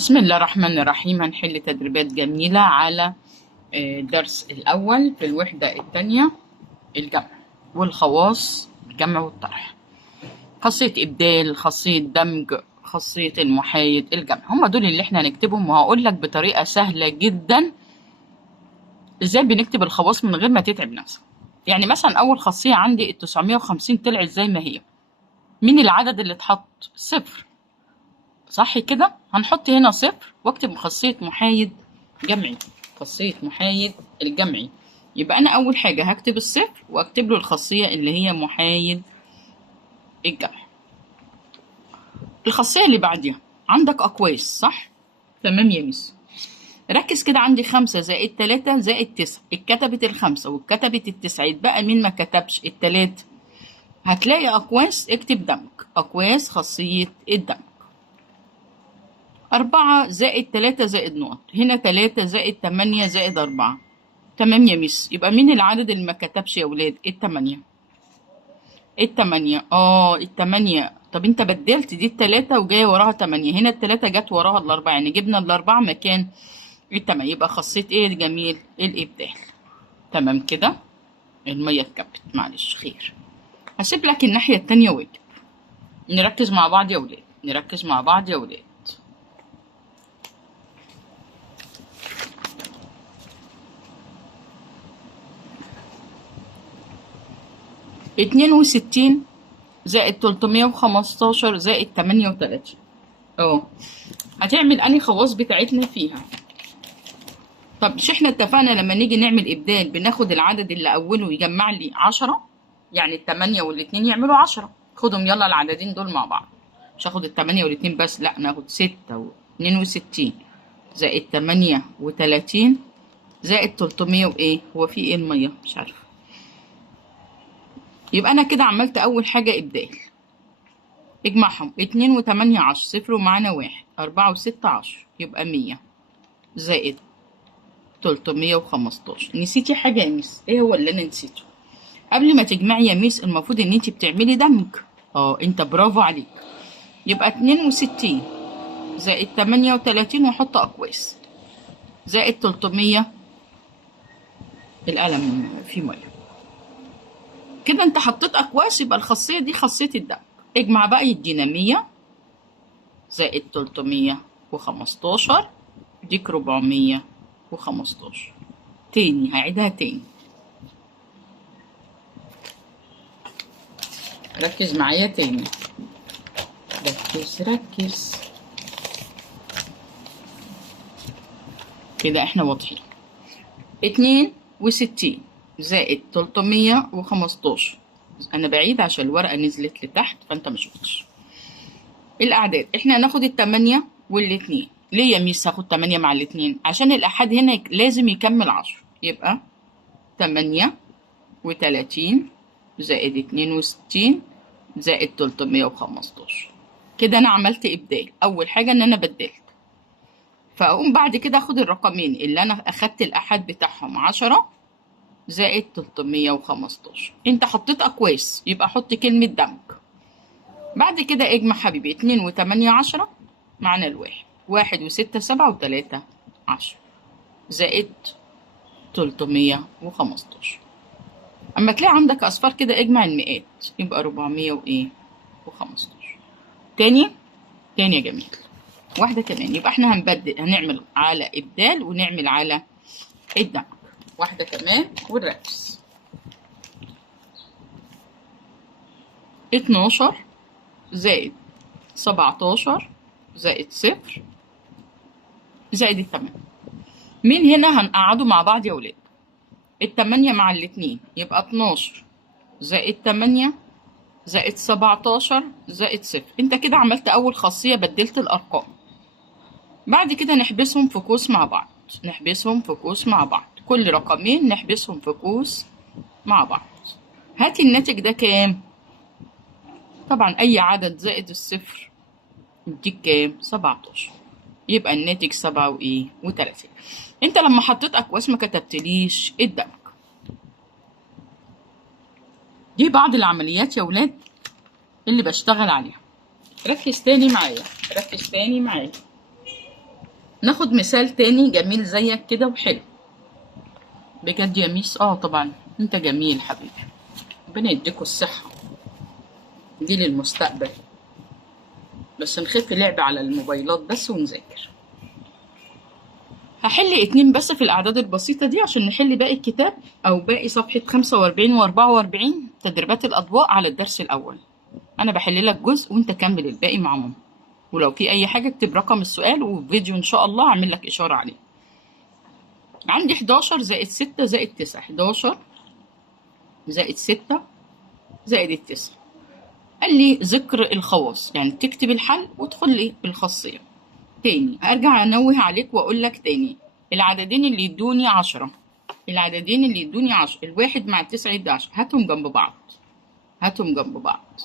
بسم الله الرحمن الرحيم. هنحل تدريبات جميلة على الدرس الأول في الوحدة الثانية، الجمع والخواص، الجمع والطرح، خاصية إبدال، خاصية دمج، خاصية المحايد، الجمع. هم دول اللي احنا هنكتبهم، وهقول لك بطريقة سهلة جدا ازاي بنكتب الخواص من غير ما تتعب نفسك. يعني مثلا أول خاصية عندي 950 طلعت زي ما هي. مين العدد اللي اتحط؟ صفر، صح كده؟ هنحط هنا صفر واكتب خاصية محايد جمعي، خاصية محايد الجمعي. يبقى أنا أول حاجة هكتب الصفر وأكتب له الخاصية اللي هي محايد الجمع. الخاصية اللي بعديها عندك أقواس، صح؟ تمام يا ميس. ركز كده، عندي 5+3+9، اتكتبت الخمسة واتكتبت التسعة، يتبقى مين ما كتبش؟ التلاتة. هتلاقي أقواس، اكتب دمج، أقواس خاصية الدمج. 4+3 نقط، هنا 3+8+4. تمام يا ميس. يبقى مين العدد اللي ما كتبش يا ولاد؟ التمانية. التمانية. طب انت بدلت دي التلاتة وجاية وراها 8، هنا التلاتة جت وراها الأربعة، يعني جبنا الأربعة مكان التمانية. يبقى خاصية ايه يا جميل؟ الإبدال. تمام كده. المية اتكبت، معلش خير. هسيب لك الناحية التانية واجب. نركز مع بعض يا ولاد، نركز مع بعض يا ولاد. 62+315+38. هتعمل انهي خواص بتاعتنا فيها؟ طب مش احنا اتفقنا لما نيجي نعمل ابدال بناخد العدد اللي اوله يجمع لي 10؟ يعني التمانية والاتنين يعملوا 10. خدهم يلا العددين دول مع بعض، مش هاخد التمانية والاتنين بس، لا ناخد 6 و62+38 وايه، هو في ايه المية مش عارفة. يبقى انا كده عملت اول حاجة ابدال. اجمعهم 2 و8 10، صفر ومعانا 1، 4 و6 10، يبقى 100 زائد 315. نسيتي حاجة يا ميس؟ ايه هو اللي انا نسيته؟ قبل ما تجمعي يا ميس المفروض ان انت بتعملي دمج. انت برافو عليك. يبقى 62 زائد 38 واحط اقواس زائد 300، القلم فيه ميه كده. انت حطيت اقواس، يبقى الخاصية دي خاصية الدمج. اجمع بقى يدينا 100 زائد 315، ديك 415. تاني هعيدها تاني، ركز معايا تاني، ركز ركز كده احنا واضحين. 62 زائد 315. انا بعيد عشان الورقة نزلت لتحت فانت ما شفتش الاعداد. احنا هناخد التمانية والاتنين. ليه يا ميس هاخد 8 مع الاتنين؟ عشان الاحاد هنا لازم يكمل 10. يبقى 38 زائد 62 زائد 315. كده انا عملت ابدال. اول حاجة ان انا بدلت، فاقوم بعد كده اخد الرقمين اللي انا اخدت الاحاد بتاعهم 10 زائد 315. انت حطيت اقواس يبقى حط كلمة دمج. بعد كده اجمع حبيبي 2 و8 10، معنا الواحد، 1 و6 7 و3 10 زائد 315. اما تلاقي عندك اصفار كده اجمع المئات، يبقى 400 وايه و15. تاني يا جميل. واحدة كمان، يبقى احنا هنعمل على ابدال ونعمل على الدمج. واحدة كمان ونركز. 12 زائد 17 زائد 0 زائد التمانية. مين هنا هنقعده مع بعض يا ولاد؟ التمانية مع الاتنين، يبقى 12 زائد 8 زائد 17 زائد 0. انت كده عملت اول خاصية، بدلت الارقام. بعد كده نحبسهم في قوس مع بعض، نحبسهم في قوس مع بعض، كل رقمين نحبسهم في قوس مع بعض. هاتي الناتج ده كام؟ طبعا اي عدد زائد الصفر يديك كام؟ 17. يبقى الناتج 7 وايه و30. انت لما حطيت اقواس ما كتبتليش الدمج. دي بعض العمليات يا ولاد اللي بشتغل عليها. ركز تاني معايا، ركز تاني معايا. ناخد مثال تاني جميل زيك كده وحلو بجد يا ميس. طبعا انت جميل حبيبي، ربنا يديكوا الصحة دي للمستقبل، بس نخف لعب على الموبايلات بس ونذاكر. هحل 2 بس في الأعداد البسيطة دي عشان نحل باقي الكتاب أو باقي صفحة 45 و44 تدريبات الأضواء على الدرس الأول. أنا بحل لك جزء وأنت كمل الباقي مع ماما، ولو في أي حاجة اكتب رقم السؤال وفيديو إن شاء الله أعمل لك إشارة عليه. عندي 11 زائد 6 زائد 9، 11 زائد 6 زائد 9. قال لي ذكر الخواص، يعني تكتب الحل وتدخل لي بالخاصية. تاني هرجع انوه عليك واقول لك تاني، العددين اللي يدوني 10، العددين اللي يدوني 10، الواحد مع التسعة يدي 10، هاتهم جنب بعض، هاتهم جنب بعض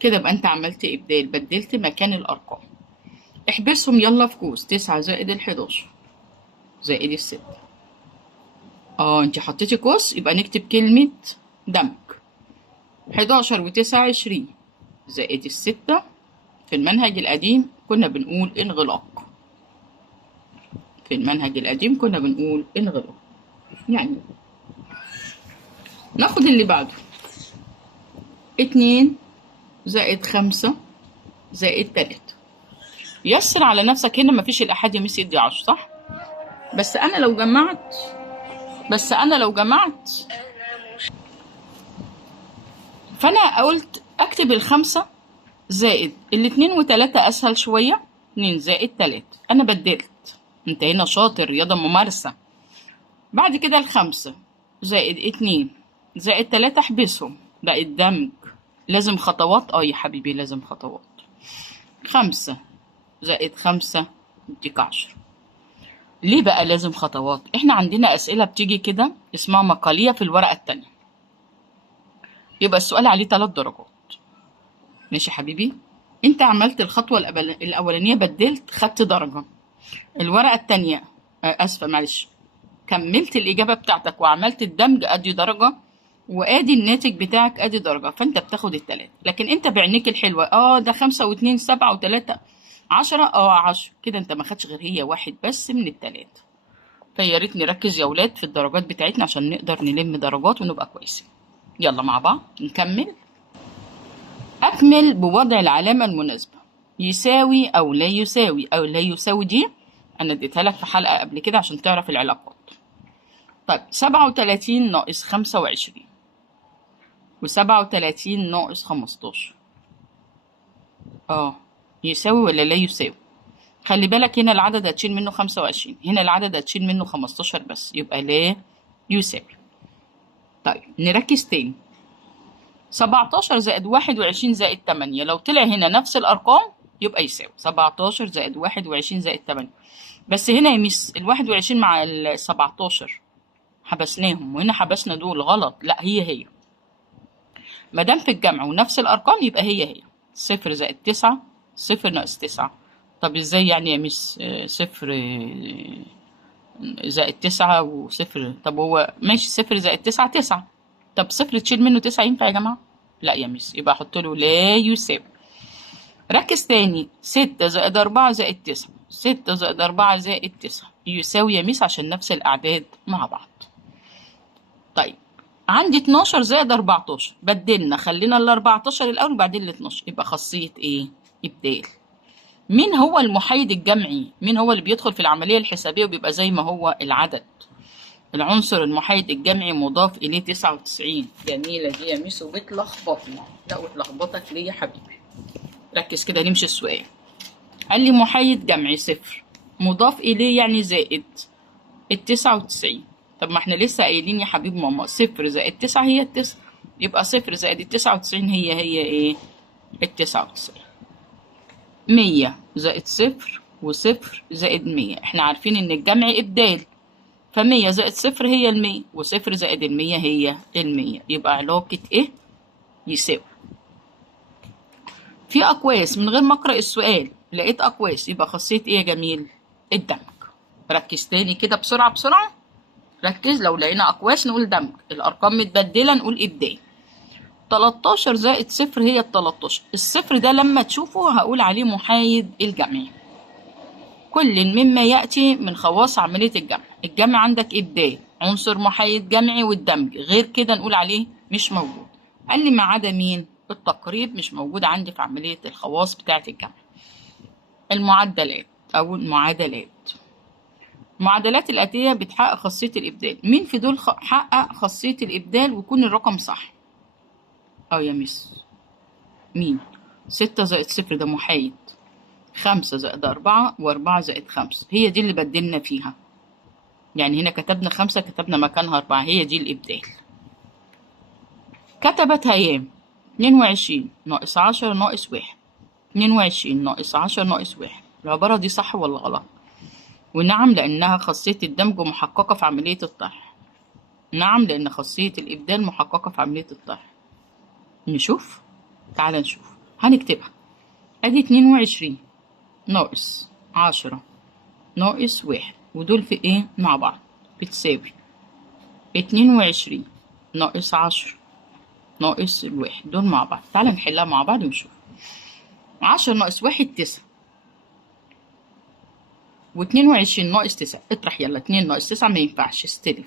كده يبقى انت عملت ابدال، بدلت مكان الارقام. احبسهم يلا في قوس، 9 زائد ال11 زائد ال6. انت حطيتي قوس يبقى نكتب كلمة دمج. 11 و9 20 زائد ال6. في المنهج القديم كنا بنقول انغلاق، في المنهج القديم كنا بنقول انغلاق. يعني ناخد اللي بعده، 2 زائد 5 زائد 3. يسر على نفسك، هنا مفيش الأحد يا ميس يدي 10 صح؟ بس أنا لو جمعت فأنا قلت أكتب ال5 زائد ال2 و3 أسهل شوية، 2 زائد 3. أنا بدلت، أنت هنا شاطر، رياضة ممارسة. بعد كده ال5 زائد 2 زائد 3 احبسهم، بقت دمج. لازم خطوات يا حبيبي لازم خطوات. 5 زائد 5 يديك 10. ليه بقى لازم خطوات؟ احنا عندنا أسئلة بتيجي كده اسمها مقالية في الورقة التانية، يبقى السؤال عليه 3 درجات. ماشي حبيبي، انت عملت الخطوة الأولانية بدلت خدت درجة، الورقة التانية آسفة معلش كملت الإجابة بتاعتك وعملت الدمج أدي درجة، وادي الناتج بتاعك ادي درجة، فانت بتاخد ال3. لكن انت بعينيك الحلوة ده 5 و2 7 و3 10 10 كده، انت ما خدش غير هي واحد بس من ال3. فيا ريت نركز يا ولاد في الدرجات بتاعتنا عشان نقدر نلم درجات ونبقى كويسين. يلا مع بعض نكمل. أكمل بوضع العلامة المناسبة، يساوي أو لا يساوي، أو لا يساوي دي أنا اديتها لك في حلقة قبل كده عشان تعرف العلاقات. طيب 37 ناقص 25 و37 ناقص 15 يساوي ولا لا يساوي؟ خلي بالك هنا العدد هتشيل منه 25، هنا العدد هتشيل منه 15 بس، يبقى لا يساوي. طيب نركز تاني، 17 زائد 21 زائد 8 لو طلع هنا نفس الأرقام يبقى يساوي 17 زائد 21 زائد 8. بس هنا يا ميس ال21 مع ال17 حبسناهم، وهنا حبسنا دول غلط، لا هي ما دام في الجمع ونفس الأرقام يبقى هي 0 زائد 9 0 ناقص 9. طب ازاي يعني يا ميس 0 زائد 9 وصفر؟ طب هو ماشي 0 زائد 9 9، طب 0 تشيل منه 9 ينفع يا جماعة؟ لا يا ميس، يبقى احط له لا يساوي. ركز تاني، 6 زائد 4 زائد 9، 6 زائد 4 زائد 9 يساوي يا ميس عشان نفس الأعداد مع بعض. طيب عندي 12 زائد 14، بدلنا خلينا ال 14 الأول وبعدين ال 12، يبقى خاصية إيه؟ إبدال. مين هو المحايد الجمعي؟ مين هو اللي بيدخل في العملية الحسابية وبيبقى زي ما هو العدد؟ العنصر المحايد الجمعي مضاف إليه 99. جميلة دي يا ميس وبتلخبطنا، لا وتلخبطك ليه يا حبيبي؟ ركز كده نمشي السؤال. قال لي محايد جمعي 0 مضاف إليه يعني زائد ال 99. طب ما احنا لسه قايلين يا حبيب ماما 0 زائد 9 هي ال9، يبقى 0 زائد ال 99 هي ايه؟ ال 99. 100 زائد 0 و0 زائد 100، احنا عارفين ان الجمع ابدال، ف100 زائد 0 هي ال100 و0 زائد ال100 هي ال100، يبقى علاقة ايه؟ يساوي. في اقواس من غير ما اقرا السؤال لقيت اقواس، يبقى خاصية ايه يا جميل؟ الدمج. ركز تاني كده بسرعة بسرعة، ركز. لو لقينا أقواس نقول دمج، الأرقام متبدلة نقول إبدال. 13 زائد 0 هي ال13، الصفر ده لما تشوفه هقول عليه محايد الجمعي. كل مما يأتي من خواص عملية الجمع. الجمع عندك إبدال، عنصر محايد جمعي، والدمج، غير كده نقول عليه مش موجود. قال لي ما عدا مين؟ التقريب مش موجود عندي في عملية الخواص بتاعة الجمع. المعدلات أو المعادلات. المعادلات الآتية بتحقق خاصية الإبدال. مين في دول حقق خاصية الإبدال ويكون الرقم صح؟ يا ميس مين؟ 6 زائد 0 ده محايد، 5 زائد 4 و4 زائد 5 هي دي اللي بدلنا فيها. يعني هنا كتبنا 5 كتبنا مكانها 4، هي دي الإبدال. كتبت هيام 22 ناقص 10 ناقص 1. 22 ناقص 10 ناقص 1. العبارة دي صح ولا غلط؟ ونعم لأنها خاصية الدمج محققة في عملية الطرح. نعم لأن خاصية الإبدال محققة في عملية الطرح. نشوف، تعال نشوف. هنكتبها. أدي 22 ناقص 10 ناقص 1، ودول في إيه مع بعض؟ بتساوي 22 ناقص 10 ناقص 1، دول مع بعض. تعال نحلها مع بعض ونشوف. 10 ناقص 1 9، و22 ناقص 9 اطرح يلا. 2 ناقص 9 ما ينفعش، استلف.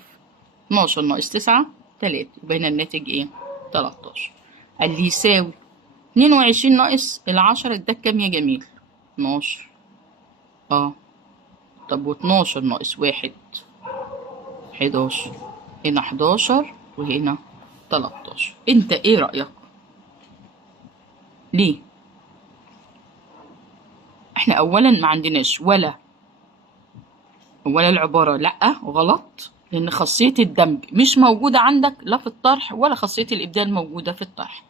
12 ناقص 9 3، يبقى هنا الناتج ايه؟ 13. قال لي يساوي 22 ناقص ال10 اداك كام يا جميل؟ 12. طب و12 ناقص 1 11، هنا 11 وهنا 13. انت ايه رأيك؟ ليه؟ احنا اولا ما عندناش ولا العبارة لأ غلط، لأن خاصية الدمج مش موجودة عندك لا في الطرح، ولا خاصية الإبدال موجودة في الطرح.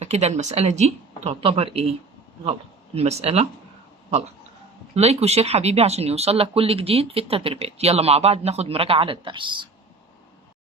فكده المسألة دي تعتبر إيه؟ غلط. المسألة غلط. لايك وشير حبيبي عشان يوصل لك كل جديد في التدريبات. يلا مع بعض ناخد مراجعة على الدرس.